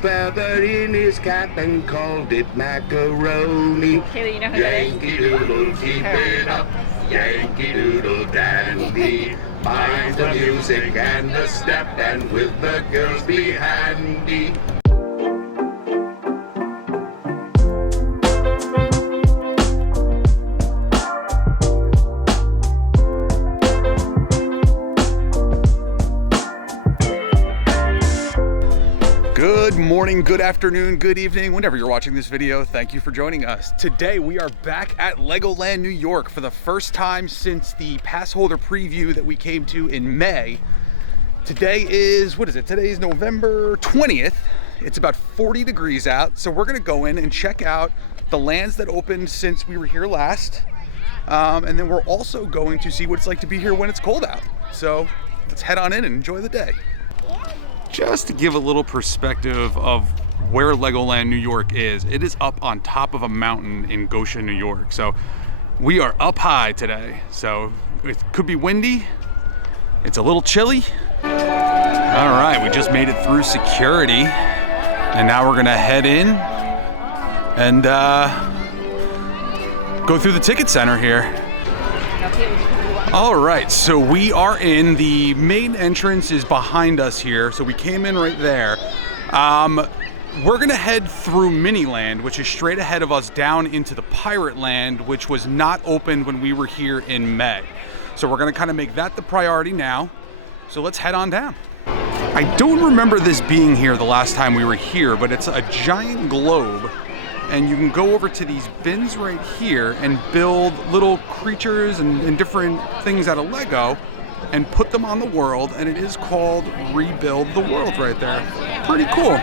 feather in his cap and called it macaroni. Kaylee, you know who that is? Yankee Doodle, keep it up, Yankee Doodle dandy. Mind the music and the step, and with the girls be handy. Good morning, good afternoon, good evening, whenever you're watching this video, thank you for joining us. Today we are back at Legoland New York for the first time since the pass holder preview that we came to in May. Today is, what is it? Today is November 20th. It's about 40 degrees out, so we're gonna go in and check out the lands that opened since we were here last. And then we're also going to see what it's like to be here when it's cold out. So let's head on in and enjoy the day. Just to give a little perspective of where Legoland New York is, it is up on top of a mountain in Goshen, New York. So we are up high today. So it could be windy. It's a little chilly. All right, we just made it through security. And now we're gonna head in and go through the ticket center here. All right, so we are in. The main entrance is behind us here, so we came in right there. We're gonna head through Miniland, which is straight ahead of us, down into the Pirate Land, which was not opened when we were here in May. So we're gonna kind of make that the priority now. So let's head on down. I don't remember this being here the last time we were here, but it's a giant globe. And you can go over to these bins right here and build little creatures and different things out of Lego and put them on the world, and it is called Rebuild the World right there. Pretty cool.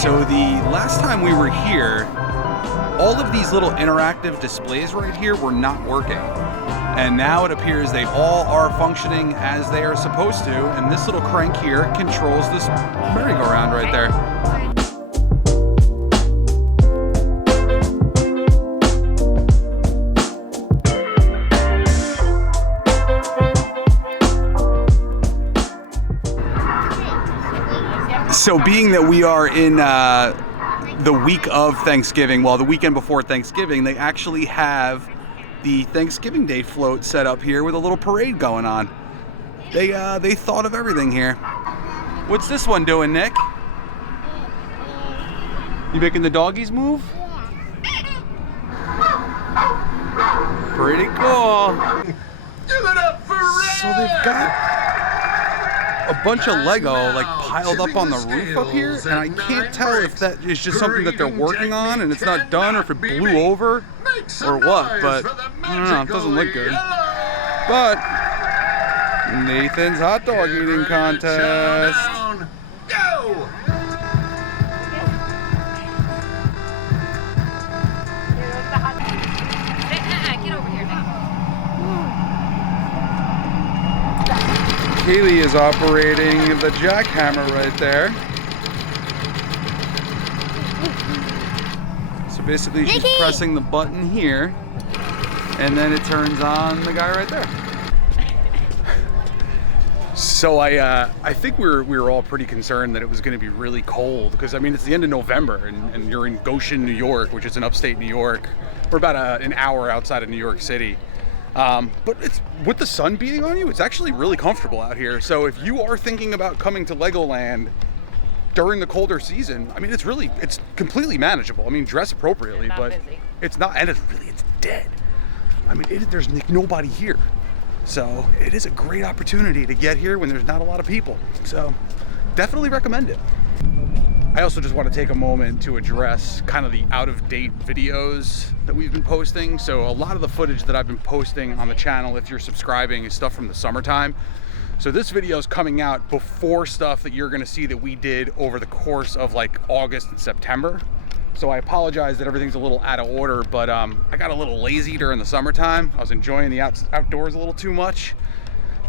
So the last time we were here, all of these little interactive displays right here were not working. And now it appears they all are functioning as they are supposed to, and this little crank here controls this merry-go-round right there. So being that we are in the week of Thanksgiving, well, the weekend before Thanksgiving, they actually have the Thanksgiving Day float set up here with a little parade going on. They thought of everything here. What's this one doing, Nick? You making the doggies move? Pretty cool. Give it up for Red! So they've got a bunch of Lego like piled up on the roof up here, and I can't tell if that is just something that they're working on and it's not done, or if it blew over or what, but I don't know, it doesn't look good. But Nathan's hot dog eating contest. Go! Get over here now. Kaylee is operating the jackhammer right there. So basically she's pressing the button here, and then it turns on the guy right there. So I think we were all pretty concerned that it was going to be really cold, because I mean it's the end of November and you're in Goshen, New York, which is in upstate New York. We're about an hour outside of New York City. But it's, with the sun beating on you, it's actually really comfortable out here. So if you are thinking about coming to Legoland during the colder season, I mean, it's completely manageable. I mean, dress appropriately, but busy. It's not, and it's dead. I mean, there's nobody here. So it is a great opportunity to get here when there's not a lot of people. So definitely recommend it. I also just want to take a moment to address kind of the out-of-date videos that we've been posting. So a lot of the footage that I've been posting on the channel, if you're subscribing, is stuff from the summertime. So this video is coming out before stuff that you're going to see that we did over the course of like August and September. So I apologize that everything's a little out of order, but I got a little lazy during the summertime. I was enjoying the outdoors a little too much.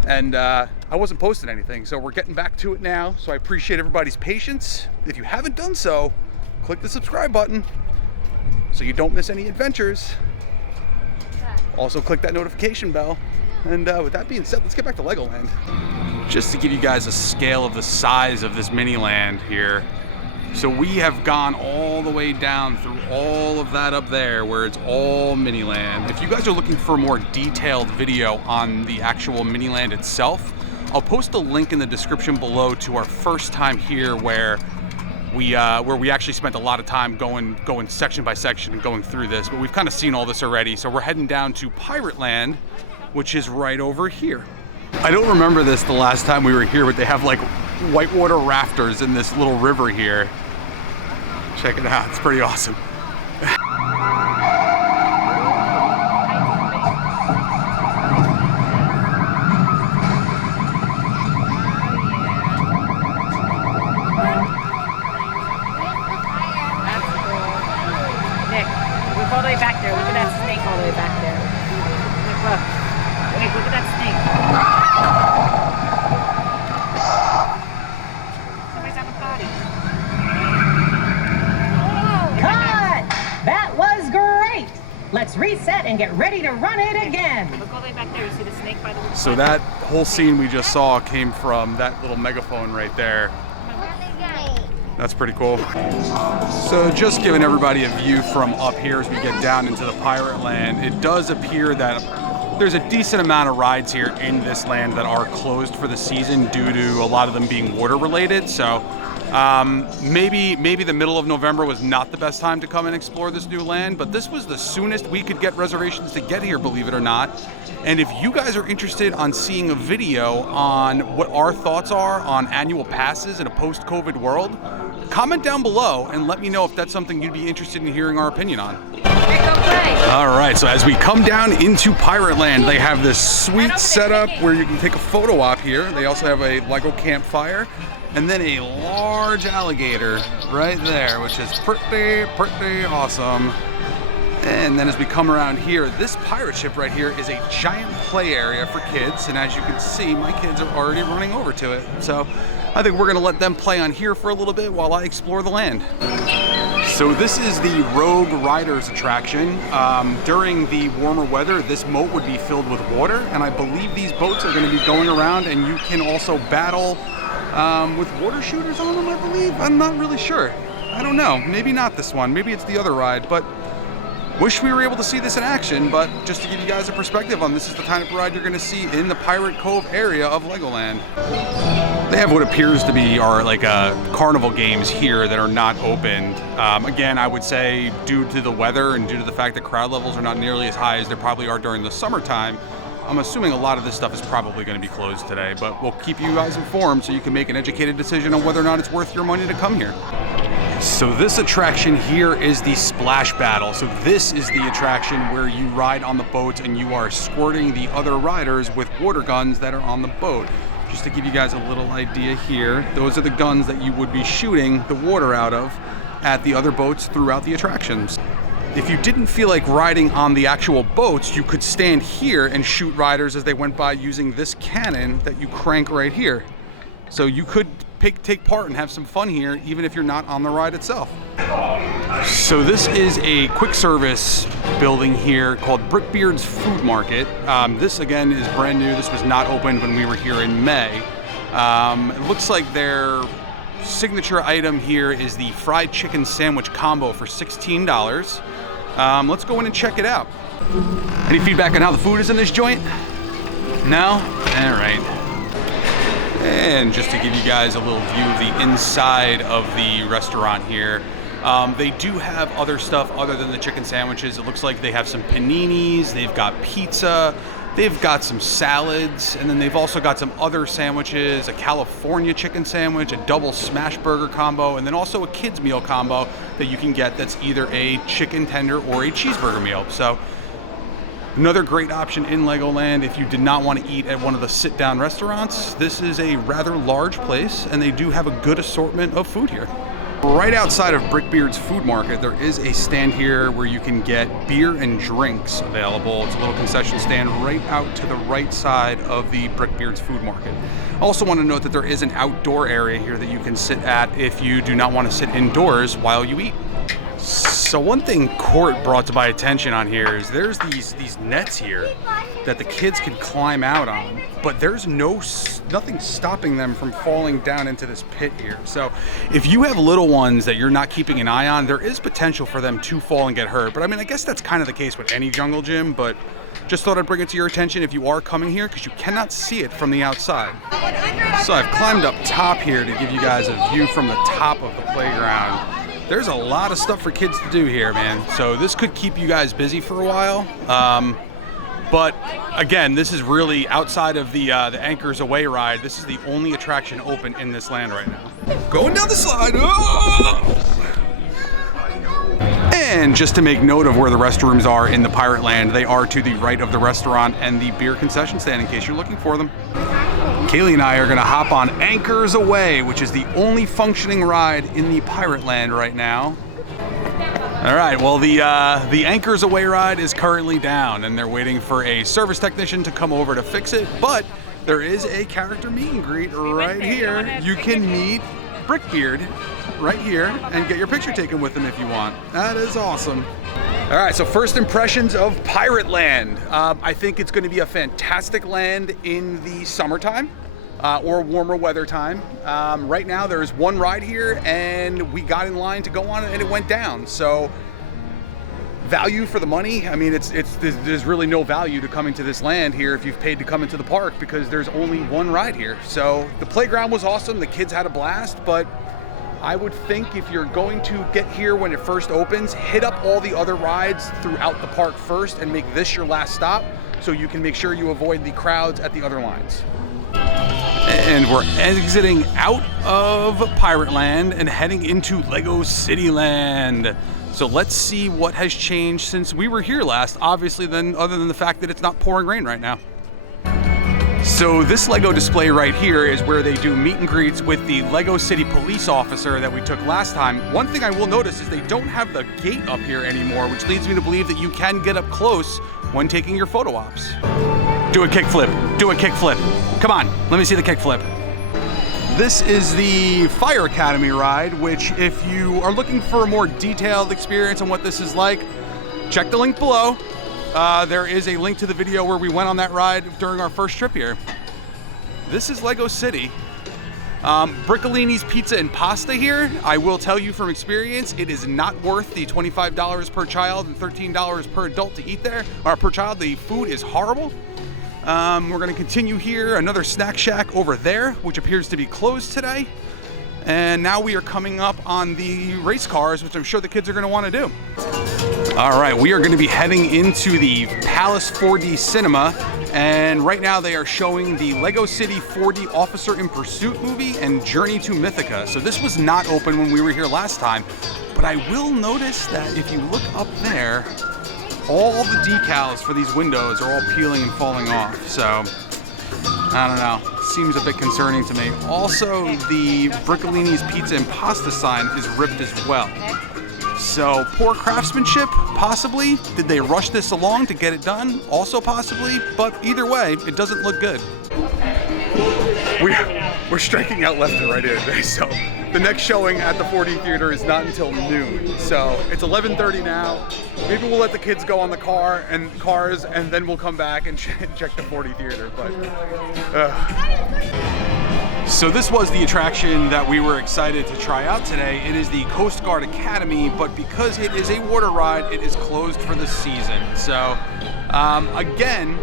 and I wasn't posting anything, so we're getting back to it now. So I appreciate everybody's patience. If you haven't done so, click the subscribe button so you don't miss any adventures. Also click that notification bell. And with that being said, let's get back to Legoland. Just to give you guys a scale of the size of this mini land here. So we have gone all the way down through all of that up there where it's all mini land. If you guys are looking for a more detailed video on the actual mini land itself, I'll post a link in the description below to our first time here where we actually spent a lot of time going section by section and going through this, but we've kind of seen all this already. So we're heading down to Pirate Land, which is right over here. I don't remember this the last time we were here, but they have like whitewater rafters in this little river here. Check it out, it's pretty awesome. All the way back there. Look at that snake all the way back there. Look. Wait, look at that snake. Somebody's on a potty. Cut! That was great! Let's reset and get ready to run it again. Look all the way back there. You see the snake by the way? So that whole scene we just saw came from that little megaphone right there. That's pretty cool. So just giving everybody a view from up here as we get down into the Pirate Land, it does appear that there's a decent amount of rides here in this land that are closed for the season due to a lot of them being water related. So maybe the middle of November was not the best time to come and explore this new land, but this was the soonest we could get reservations to get here, believe it or not. And if you guys are interested on seeing a video on what our thoughts are on annual passes in a post-COVID world, comment down below and let me know if that's something you'd be interested in hearing our opinion on. All right, so as we come down into Pirate Land, they have this sweet setup where you can take a photo op here. They also have a Lego campfire and then a large alligator right there, which is pretty awesome. And then as we come around here, this pirate ship right here is a giant play area for kids. And as you can see, my kids are already running over to it. So I think we're gonna let them play on here for a little bit while I explore the land. So this is the Rogue Riders attraction. During the warmer weather, this moat would be filled with water. And I believe these boats are gonna be going around and you can also battle with water shooters on them, I believe. I'm not really sure. I don't know, maybe not this one. Maybe it's the other ride, but wish we were able to see this in action, but just to give you guys a perspective on this is the kind of ride you're gonna see in the Pirate Cove area of Legoland. They have what appears to be like carnival games here that are not opened. Again, I would say due to the weather and due to the fact that crowd levels are not nearly as high as they probably are during the summertime, I'm assuming a lot of this stuff is probably gonna be closed today, but we'll keep you guys informed so you can make an educated decision on whether or not it's worth your money to come here. So this attraction here is the Splash Battle. So this is the attraction where you ride on the boats and you are squirting the other riders with water guns that are on the boat. Just to give you guys a little idea here, those are the guns that you would be shooting the water out of at the other boats throughout the attractions. If you didn't feel like riding on the actual boats, you could stand here and shoot riders as they went by using this cannon that you crank right here. So you could take part and have some fun here, even if you're not on the ride itself. So this is a quick service building here called Brickbeard's Food Market. This again is brand new. This was not opened when we were here in May. It looks like their signature item here is the fried chicken sandwich combo for $16. Let's go in and check it out. Any feedback on how the food is in this joint? No? All right. And just to give you guys a little view of the inside of the restaurant here, they do have other stuff other than the chicken sandwiches. It looks like they have some paninis, they've got pizza, they've got some salads, and then they've also got some other sandwiches, a California chicken sandwich, a double smash burger combo, and then also a kids meal combo that you can get that's either a chicken tender or a cheeseburger meal. So another great option in Legoland if you did not want to eat at one of the sit-down restaurants. This is a rather large place and they do have a good assortment of food here. Right outside of Brickbeard's food market, there is a stand here where you can get beer and drinks available. It's a little concession stand right out to the right side of the Brickbeard's food market. I also want to note that there is an outdoor area here that you can sit at if you do not want to sit indoors while you eat. So one thing Court brought to my attention on here is there's these nets here that the kids can climb out on, but there's nothing stopping them from falling down into this pit here. So if you have little ones that you're not keeping an eye on, there is potential for them to fall and get hurt. But I mean, I guess that's kind of the case with any jungle gym, but just thought I'd bring it to your attention if you are coming here, because you cannot see it from the outside. So I've climbed up top here to give you guys a view from the top of the playground. There's a lot of stuff for kids to do here, man. So this could keep you guys busy for a while. But again, this is really outside of the Anchors Away ride. This is the only attraction open in this land right now. Going down the slide. Oh! And just to make note of where the restrooms are in the Pirate Land, they are to the right of the restaurant and the beer concession stand in case you're looking for them. Kaylee and I are gonna hop on Anchors Away, which is the only functioning ride in the Pirate Land right now. All right, well, the Anchors Away ride is currently down and they're waiting for a service technician to come over to fix it, but there is a character meet and greet right here. You can meet Brickbeard right here and get your picture taken with him if you want. That is awesome. All right, so first impressions of Pirate Land. I think it's gonna be a fantastic land in the summertime or warmer weather time. Right now there's one ride here and we got in line to go on it and it went down. So value for the money, I mean, there's really no value to coming to this land here if you've paid to come into the park, because there's only one ride here. So the playground was awesome, the kids had a blast, but I would think if you're going to get here when it first opens, hit up all the other rides throughout the park first and make this your last stop so you can make sure you avoid the crowds at the other lines. And we're exiting out of Pirate Land and heading into Lego City Land. So let's see what has changed since we were here last, obviously, other than the fact that it's not pouring rain right now. So this Lego display right here is where they do meet and greets with the Lego City police officer that we took last time. One thing I will notice is they don't have the gate up here anymore, which leads me to believe that you can get up close when taking your photo ops. Do a kickflip, do a kickflip. Come on, let me see the kickflip. This is the Fire Academy ride, which if you are looking for a more detailed experience on what this is like, check the link below. There is a link to the video where we went on that ride during our first trip here. This is Lego City. Briccolini's Pizza and Pasta here, I will tell you from experience, it is not worth the $25 per child and $13 per adult to eat there, or per child. The food is horrible. We're gonna continue here, another snack shack over there, which appears to be closed today. And now we are coming up on the race cars, which I'm sure the kids are gonna wanna do. All right, we are gonna be heading into the Palace 4D Cinema, and right now they are showing the Lego City 4D Officer in Pursuit movie and Journey to Mythica. So this was not open when we were here last time, but I will notice that if you look up there, all the decals for these windows are all peeling and falling off. So, I don't know, seems a bit concerning to me. Also, the Briccolini's Pizza and Pasta sign is ripped as well. So, poor craftsmanship, possibly. Did they rush this along to get it done? Also possibly, but either way, it doesn't look good. We're striking out left and right here today, so the next showing at the 4D theater is not until noon. So it's 11:30 now. Maybe we'll let the kids go on the cars and then we'll come back and check the 4D theater, but So this was the attraction that we were excited to try out today. It is the Coast Guard Academy, but because it is a water ride, it is closed for the season. So again,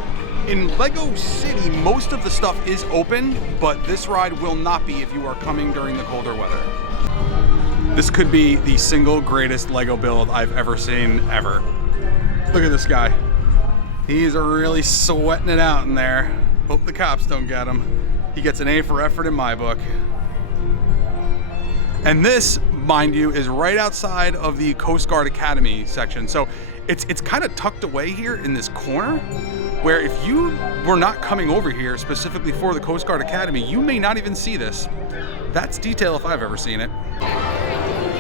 in Lego City, most of the stuff is open, but this ride will not be if you are coming during the colder weather. This could be the single greatest Lego build I've ever seen, ever. Look at this guy. He's really sweating it out in there. Hope the cops don't get him. He gets an A for effort in my book. And this, mind you, is right outside of the Coast Guard Academy section. So it's kind of tucked away here in this corner, where if you were not coming over here specifically for the Coast Guard Academy, you may not even see this. That's detail if I've ever seen it.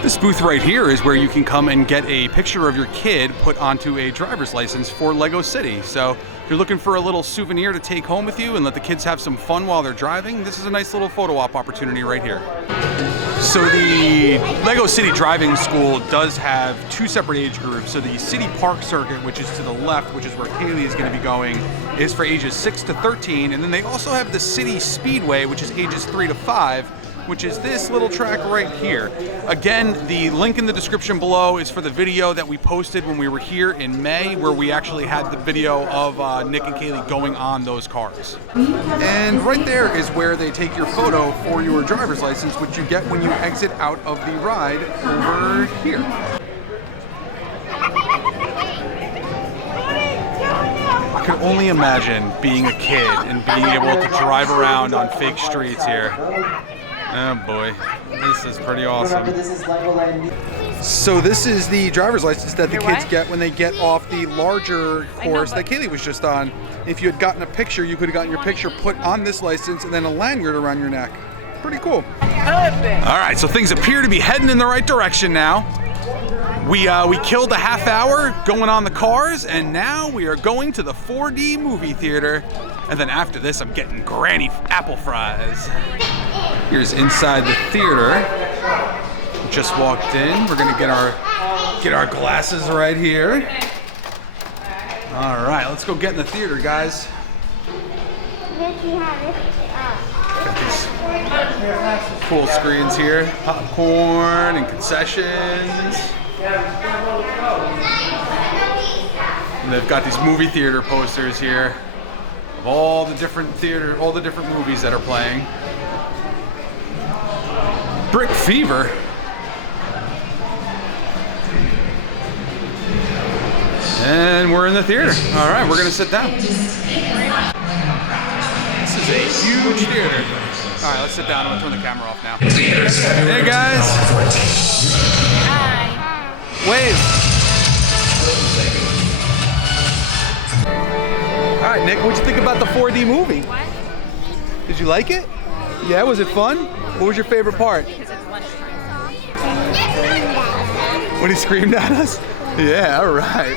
This booth right here is where you can come and get a picture of your kid put onto a driver's license for Lego City. So if you're looking for a little souvenir to take home with you and let the kids have some fun while they're driving, this is a nice little photo op opportunity right here. So the Lego City Driving School does have two separate age groups. So the City Park Circuit, which is to the left, which is where Kaylee is going to be going, is for ages 6 to 13. And then they also have the City Speedway, which is ages 3 to 5, which is this little track right here. Again, the link in the description below is for the video that we posted when we were here in May, where we actually had the video of Nick and Kaylee going on those cars. And right there is where they take your photo for your driver's license, which you get when you exit out of the ride over here. I can only imagine being a kid and being able to drive around on fake streets here. Oh boy, this is pretty awesome. So this is the driver's license that the kids get when they get off the larger course that Kaylee was just on. If you had gotten a picture, you could have gotten your picture put on this license and then a lanyard around your neck. Pretty cool. All right, so things appear to be heading in the right direction now. We killed a half hour going on the cars, and now we are going to the 4D movie theater. And then after this, I'm getting granny apple fries. Here's inside the theater. Just walked in. We're gonna get our glasses right here. All right, let's go get in the theater, guys. Got these cool screens here, popcorn and concessions. And they've got these movie theater posters here of all the different movies that are playing. Brick Fever. And we're in the theater. All right, we're gonna sit down. This is a huge theater. All right, let's sit down. I'm gonna turn the camera off now. Hey guys. Hi. Wave. All right, Nick, what'd you think about the 4D movie? What? Did you like it? Yeah, was it fun? What was your favorite part? Because it's lunchtime. When he screamed at us? Yeah, all right.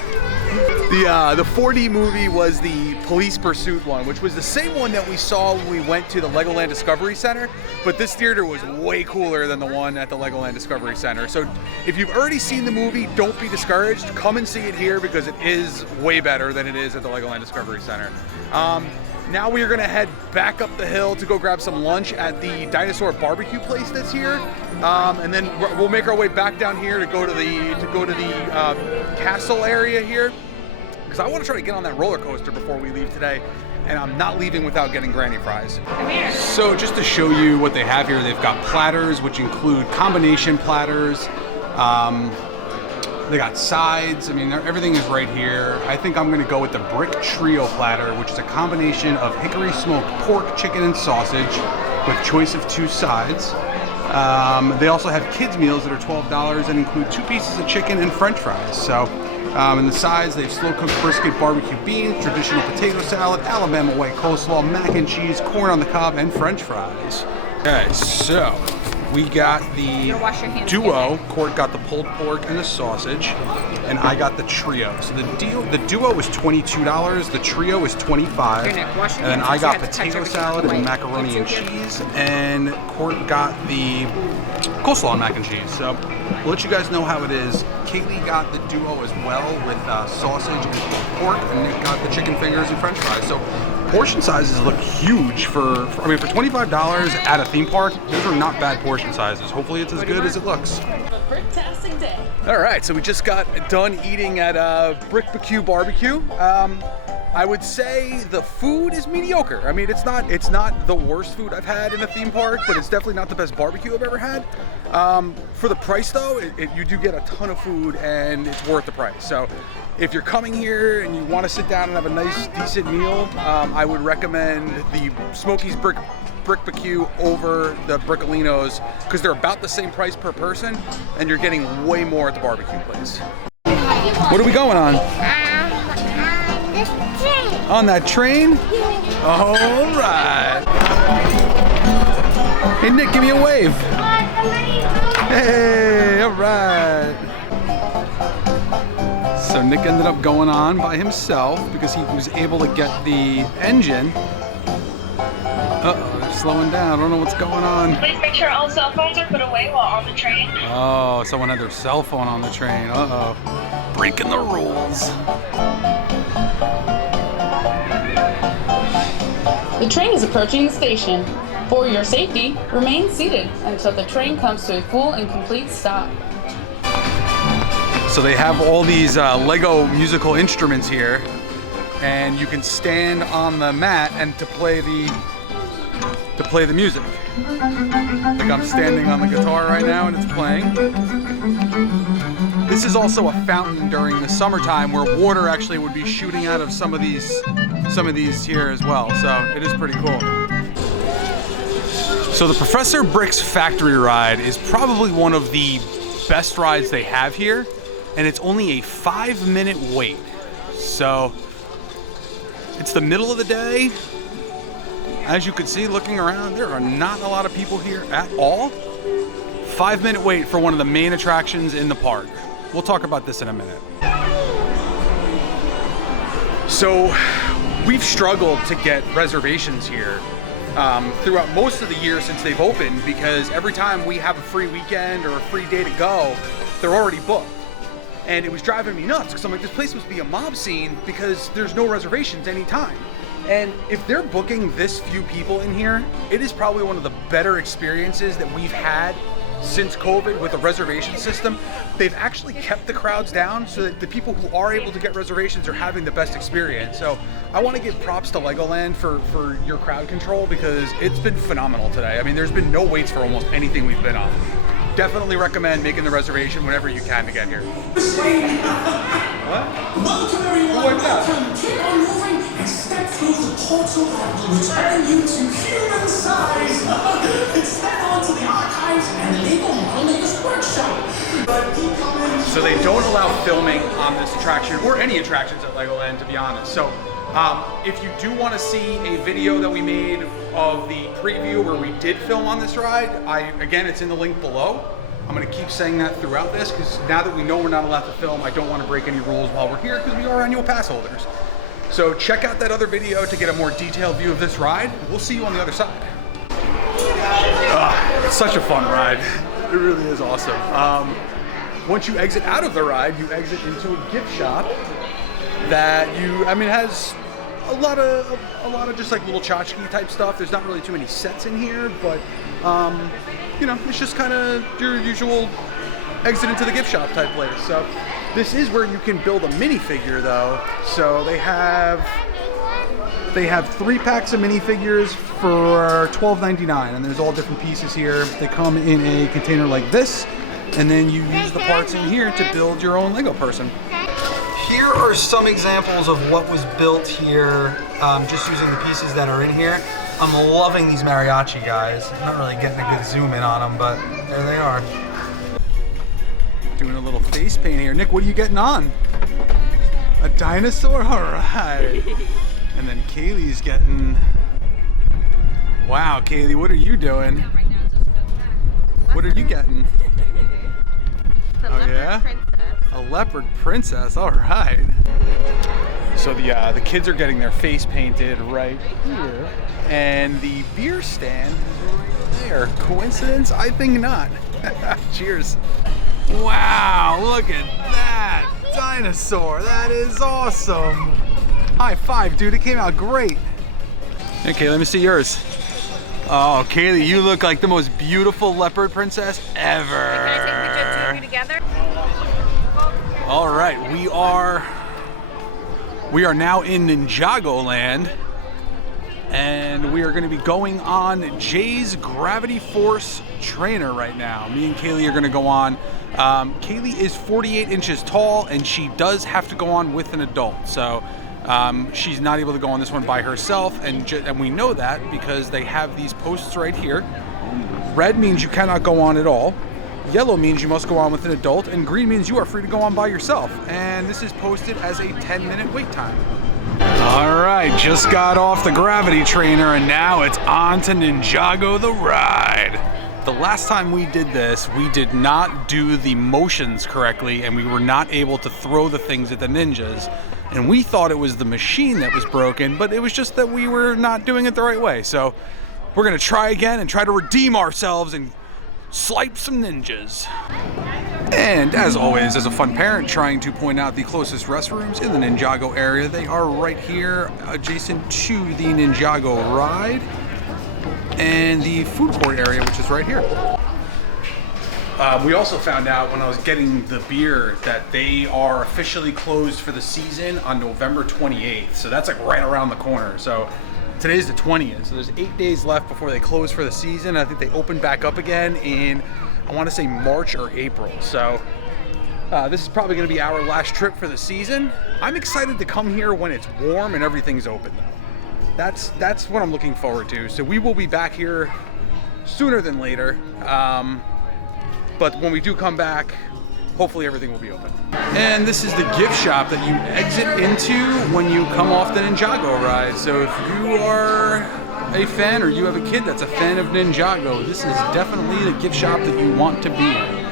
The 4D movie was the police pursuit one, which was the same one that we saw when we went to the Legoland Discovery Center, but this theater was way cooler than the one at the Legoland Discovery Center. So if you've already seen the movie, don't be discouraged. Come and see it here because it is way better than it is at the Legoland Discovery Center. Now we are gonna head back up the hill to go grab some lunch at the dinosaur barbecue place that's here, and then we'll make our way back down here to go to the castle area here, because I want to try to get on that roller coaster before we leave today, and I'm not leaving without getting granny fries. Come here. So just to show you what they have here, they've got platters, which include combination platters. They got sides. I mean, everything is right here. I think I'm gonna go with the Brick Trio platter, which is a combination of hickory smoked pork, chicken, and sausage with choice of 2 sides. They also have kids meals that are $12 and include 2 pieces of chicken and french fries. So, in the sides, they have slow cooked brisket, barbecue beans, traditional potato salad, Alabama white coleslaw, mac and cheese, corn on the cob, and french fries. Okay, so we got the duo. Court got the pulled pork and the sausage, and I got the trio. So the duo was $22, the trio was $25, and then I got potato salad and macaroni and cheese, and Court got the coleslaw and mac and cheese. So we'll let you guys know how it is. Kaylee got the duo as well with sausage and pulled pork, and Nick got the chicken fingers and french fries. So portion sizes look huge for $25 at a theme park. Those are not bad portion sizes. Hopefully it's as good as it looks. A fantastic day. All right, so we just got done eating at Brickbeard Barbecue. I would say the food is mediocre. I mean, it's not the worst food I've had in a theme park, but it's definitely not the best barbecue I've ever had. For the price though, you do get a ton of food and it's worth the price. So if you're coming here and you want to sit down and have a nice, decent meal, I would recommend the Smokey's Brickbeard over the Brickolinos because they're about the same price per person and you're getting way more at the barbecue place. What are we going on? On that train? All right. Hey, Nick, give me a wave. Hey, All right. So Nick ended up going on by himself because he was able to get the engine. Uh-oh, they're slowing down. I don't know what's going on. Please make sure all cell phones are put away while on the train. Oh, someone had their cell phone on the train. Uh-oh. Breaking the rules. The train is approaching the station. For your safety, remain seated until the train comes to a full and complete stop. So they have all these Lego musical instruments here, and you can stand on the mat and to play the music. Like I'm standing on the guitar right now and it's playing. This is also a fountain during the summertime where water actually would be shooting out of some of these here as well. So it is pretty cool. So the Professor Brick's factory ride is probably one of the best rides they have here, and it's only a 5-minute wait. So it's the middle of the day. As you can see, looking around, there are not a lot of people here at all. 5-minute wait for one of the main attractions in the park. We'll talk about this in a minute. So we've struggled to get reservations here throughout most of the year since they've opened, because every time we have a free weekend or a free day to go, they're already booked. And it was driving me nuts because I'm like, this place must be a mob scene because there's no reservations anytime. And if they're booking this few people in here, it is probably one of the better experiences that we've had since COVID with the reservation system. They've actually kept the crowds down so that the people who are able to get reservations are having the best experience. So I want to give props to Legoland for your crowd control, because it's been phenomenal today. I mean, there's been no waits for almost anything we've been on. Definitely recommend making the reservation whenever you can to get here. What? Welcome everyone. Welcome. Keep on moving and step through the portal that will return you to human size. And step onto the archives and Lego Modeler's workshop. So they don't allow filming on this attraction, or any attractions at Legoland, to be honest. So if you do want to see a video that we made of the preview where we did film on this ride, again, it's in the link below. I'm going to keep saying that throughout this, because now that we know we're not allowed to film, I don't want to break any rules while we're here, because we are annual pass holders. So check out that other video to get a more detailed view of this ride. We'll see you on the other side. It's such a fun ride. It really is awesome. Once you exit out of the ride, you exit into a gift shop that has a lot of just like little tchotchke type stuff. There's not really too many sets in here, but it's just kind of your usual exit into the gift shop type place. So this is where you can build a minifigure though. So they have 3 packs of minifigures for $12.99, and there's all different pieces here. They come in a container like this, and then you use the parts in here to build your own Lego person. Here are some examples of what was built here, just using the pieces that are in here. I'm loving these mariachi guys. I'm not really getting a good zoom in on them, but there they are. Doing a little face paint here. Nick, what are you getting on? A dinosaur? All right. And then Kaylee's getting... Wow, Kaylee, what are you doing? What are you getting? Oh yeah? A leopard princess, all right. So the kids are getting their face painted right here, and the beer stand is right there. Coincidence? I think not. Cheers. Wow, look at that dinosaur. That is awesome. High five, dude. It came out great. Okay, let me see yours. Oh, Kaylee, you look like the most beautiful leopard princess ever. Can I take a picture of 2 of you together? All right, we are now in Ninjago Land, and we are going to be going on Jay's Gravity Force trainer right now. Me and Kaylee are going to go on. Kaylee is 48 inches tall, and she does have to go on with an adult. So she's not able to go on this one by herself, and we know that because they have these posts right here. Red means you cannot go on at all. Yellow means you must go on with an adult, and green means you are free to go on by yourself. And this is posted as a 10-minute wait time. All right, just got off the gravity trainer, and now it's on to Ninjago the Ride. The last time we did this, we did not do the motions correctly, and we were not able to throw the things at the ninjas. And we thought it was the machine that was broken, but it was just that we were not doing it the right way. So we're gonna try again and try to redeem ourselves and slipe some ninjas. And as always, as a fun parent trying to point out the closest restrooms in the Ninjago area, they are right here adjacent to the Ninjago ride and the food court area, which is right here. We also found out when I was getting the beer that they are officially closed for the season on November 28th. So that's like right around the corner. So today's the 20th. So there's 8 days left before they close for the season. I think they open back up again in, I want to say March or April. So this is probably going to be our last trip for the season. I'm excited to come here when it's warm and everything's open though. That's what I'm looking forward to. So we will be back here sooner than later. But when we do come back, hopefully everything will be open. And this is the gift shop that you exit into when you come off the Ninjago ride. So if you are a fan or you have a kid that's a fan of Ninjago, this is definitely the gift shop that you want to be in.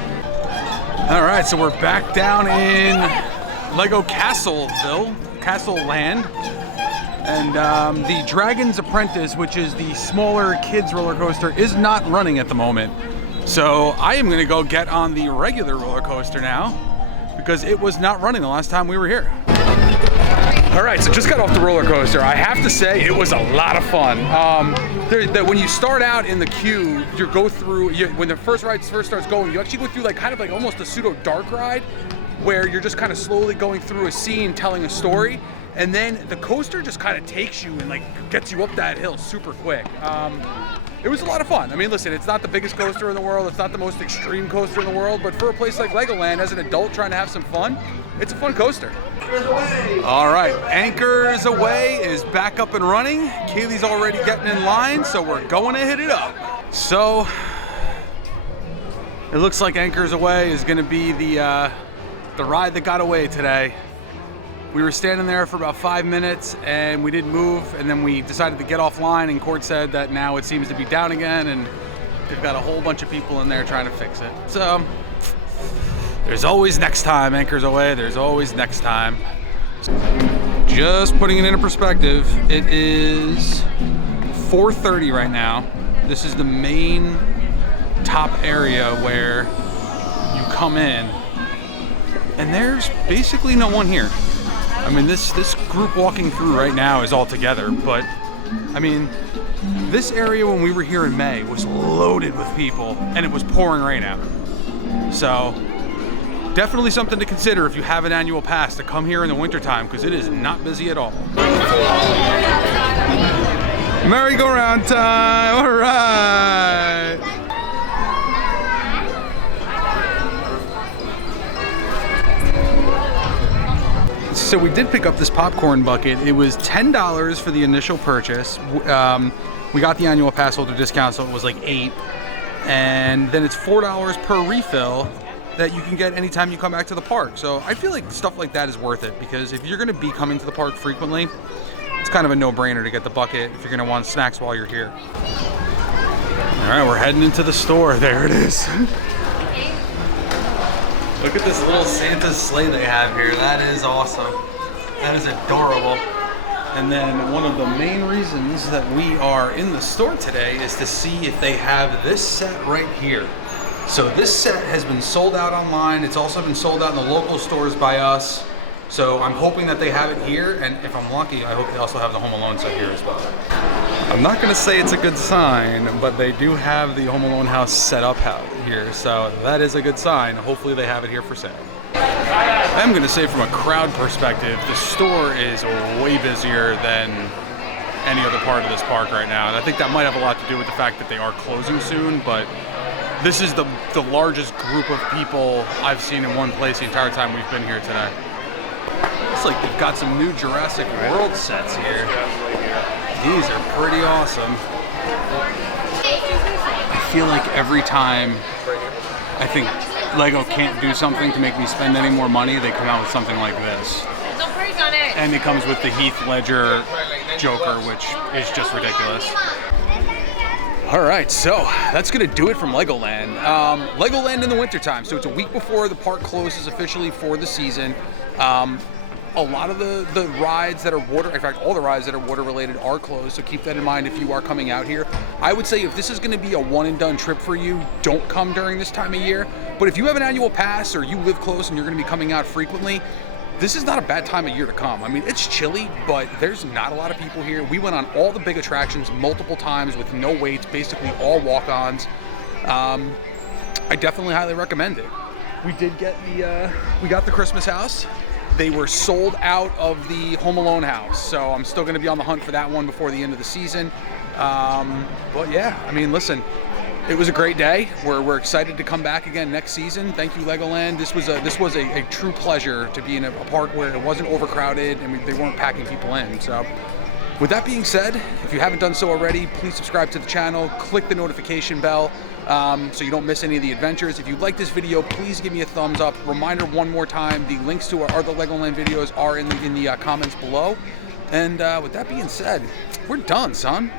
All right, so we're back down in Lego Castle Land. And the Dragon's Apprentice, which is the smaller kids roller coaster, is not running at the moment. So I am gonna go get on the regular roller coaster now because it was not running the last time we were here. All right, so just got off the roller coaster. I have to say it was a lot of fun. When you start out in the queue, you go through, when the first ride first starts going, you actually go through like kind of like almost a pseudo dark ride where you're just kind of slowly going through a scene telling a story. And then the coaster just kind of takes you and like gets you up that hill super quick. It was a lot of fun. I mean, listen, it's not the biggest coaster in the world. It's not the most extreme coaster in the world, but for a place like Legoland, as an adult trying to have some fun, it's a fun coaster. All right, Anchors Away is back up and running. Kaylee's already getting in line, so we're going to hit it up. So it looks like Anchors Away is going to be the ride that got away today. We were standing there for about 5 minutes and we didn't move, and then we decided to get offline, and Court said that now it seems to be down again and they've got a whole bunch of people in there trying to fix it. So there's always next time, Anchors Away, there's always next time. Just putting it into perspective, it is 4:30 right now. This is the main top area where you come in, and there's basically no one here. I mean, this group walking through right now is all together, but I mean, this area when we were here in May was loaded with people, and it was pouring rain out. So definitely something to consider if you have an annual pass to come here in the wintertime, because it is not busy at all. Merry-go-round time, all right. So we did pick up this popcorn bucket. It was $10 for the initial purchase. We got the annual pass holder discount, so it was like $8. And then it's $4 per refill that you can get anytime you come back to the park. So I feel like stuff like that is worth it, because if you're gonna be coming to the park frequently, it's kind of a no-brainer to get the bucket if you're gonna want snacks while you're here. All right, we're heading into the store. There it is. Look at this little Santa sleigh they have here. That is awesome. That is adorable. And then one of the main reasons that we are in the store today is to see if they have this set right here. So this set has been sold out online. It's also been sold out in the local stores by us. So I'm hoping that they have it here, and if I'm lucky, I hope they also have the Home Alone set here as well. I'm not gonna say it's a good sign, but they do have the Home Alone house set up out here, so that is a good sign. Hopefully they have it here for sale. I'm gonna say from a crowd perspective, the store is way busier than any other part of this park right now, and I think that might have a lot to do with the fact that they are closing soon, but this is the largest group of people I've seen in one place the entire time we've been here today. Looks like they've got some new Jurassic World sets here. These are pretty awesome. I feel like every time I think Lego can't do something to make me spend any more money, they come out with something like this. And it comes with the Heath Ledger Joker, which is just ridiculous. All right, so that's gonna do it from Legoland. Legoland in the wintertime, so it's a week before the park closes officially for the season. A lot of the rides that are water, in fact, all the rides that are water related are closed, so keep that in mind if you are coming out here. I would say if this is gonna be a one and done trip for you, don't come during this time of year. But if you have an annual pass or you live close and you're gonna be coming out frequently, this is not a bad time of year to come. I mean, it's chilly, but there's not a lot of people here. We went on all the big attractions multiple times with no waits, basically all walk-ons. I definitely highly recommend it. We did get we got the Christmas house. They were sold out of the Home Alone house, so I'm still gonna be on the hunt for that one before the end of the season. But yeah, I mean, listen, it was a great day. We're excited to come back again next season. Thank you, Legoland. This was a true pleasure to be in a park where it wasn't overcrowded and they weren't packing people in. So with that being said, if you haven't done so already, please subscribe to the channel, click the notification bell so you don't miss any of the adventures. If you like this video, please give me a thumbs up. Reminder one more time, the links to our other Legoland videos are in the comments below. And with that being said, we're done, son.